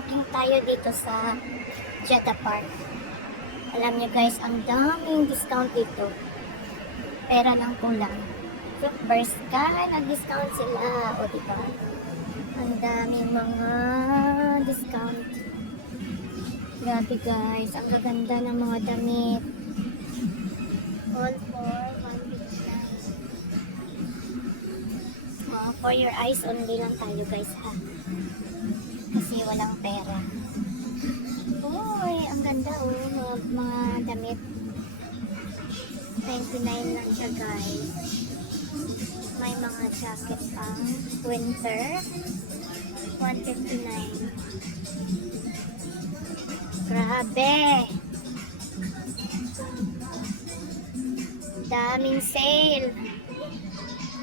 Walking tayo dito sa Jeddah Park. Alam niyo guys, ang daming discount dito. Pera lang kulang. So, Bershka, nag-discount sila. O diba? Ang daming mga discount. Grabe guys, ang gaganda ng mga damit. All for 159. For your eyes only lang tayo guys ha. Kasi walang pera. Uy, ang ganda mga damit. 99 lang siya guys. May mga jacket pang winter. 159. Grabe! Daming sale.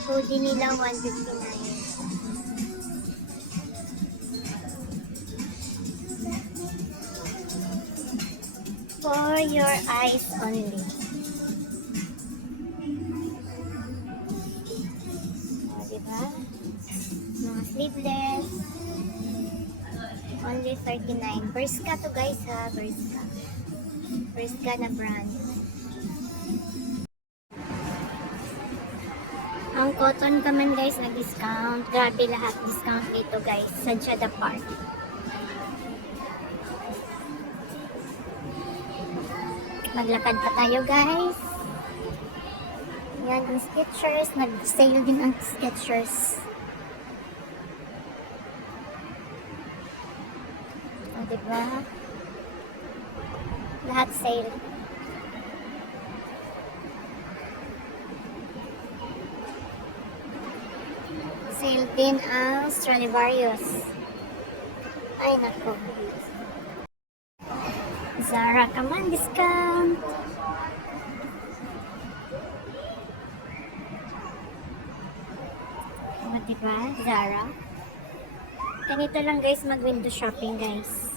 Hoodie nila 159. For your eyes only. O, diba? Mga sleeveless. Only 39. Bershka to guys ha. Bershka. Bershka na brand. Ang cotton ka man guys na discount. Grabe lahat discount dito guys. Sa Jeddah Park. Maglakad pa tayo guys. Yan ang Skechers. Nag-sale din ang Skechers. O diba? Lahat sale. Sale din ang Stradivarius. Ay nako. Zara ka man discount. O diba? Zara. Ganito lang guys mag window shopping guys.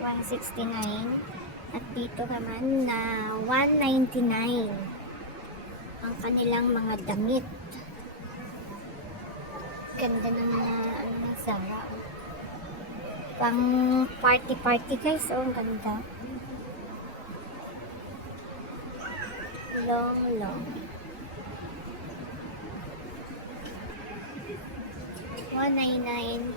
$169 at dito naman na $199 ang kanilang mga damit. Ganda ng mga ano ng Zara. Pang party guys. Oh, ang ganda. Long. $199.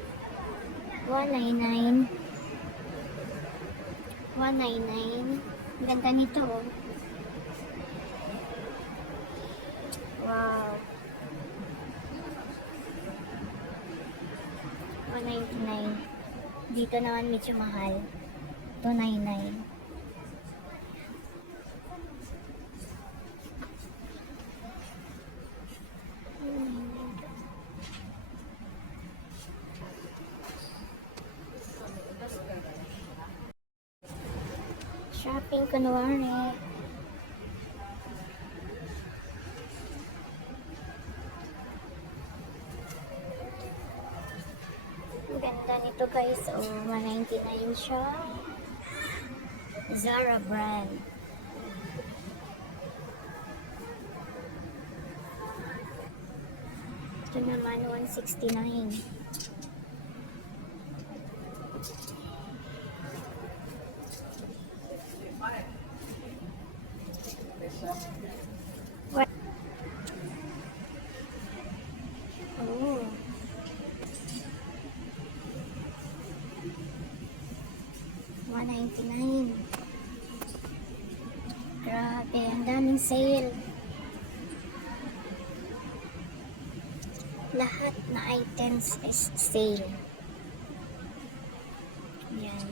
Ang ganda nito oh. Wow. $199. Dito naman medyo mahal. $299. Shopping kunwari. Ang ganda nito guys. Oh, $199 siya. Zara brand. Ito naman $169. What? Oh. $199. Grabe, ang daming sale. Lahat na items is sale. Yan.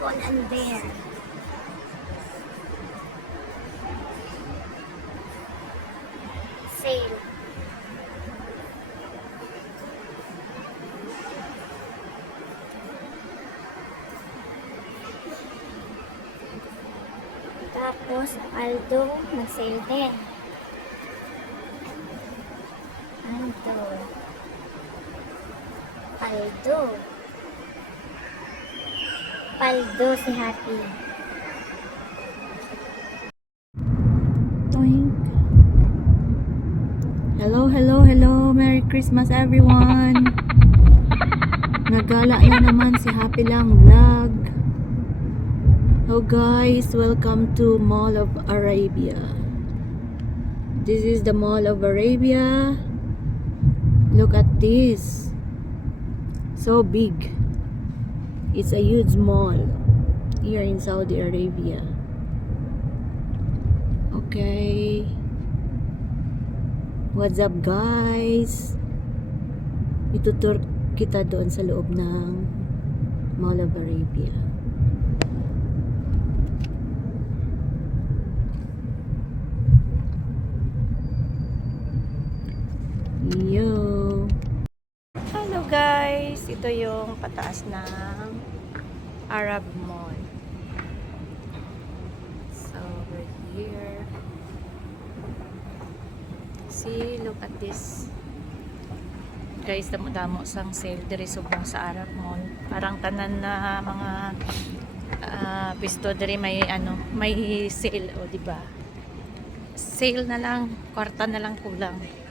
Bon and Bear. Sale. Tapos, Aldo, nag-sale din. Aldo. Aldo. Paldo si Happy. Toink. Hello, hello, hello. Merry Christmas everyone. Nagala na naman si Happy Lang Vlog. Hello guys, welcome to Mall of Arabia. This is the Mall of Arabia. Look at this. So big. It's a huge mall here in Saudi Arabia. Okay. What's up guys? Itutur kita doon sa loob ng Mall of Arabia. Yo! Hello guys! Ito yung pataas ng Arab Mall. So we're here. See, look at this. Guys, damo-damo sang sale diri subong sa Arab Mall. Parang tanan na mga pisto diri may may sale o di ba? Sale na lang, kwarta na lang kulang.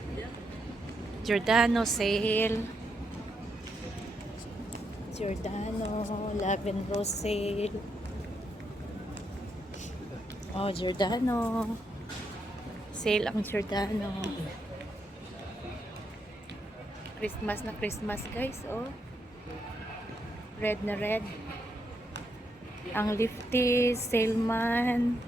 Giordano sale. Giordano, Love and Rose sale. Oh, Giordano. Sale ang Giordano. Christmas na Christmas guys, oh. Red na red. Ang Lifty, Saleman.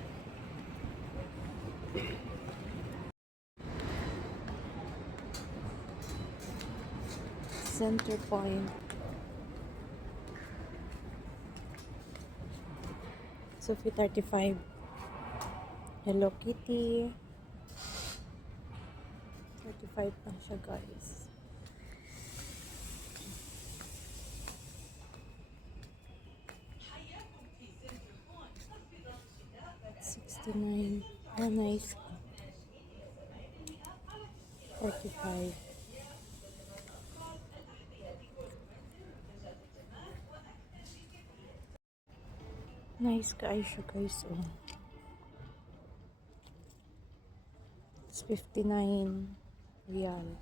Center Point. Sophie 35. Hello Kitty. 35 pa siya guys. $69. Oh, nice. 45. Nice guys siya guys. Oh. It's 59 riyal.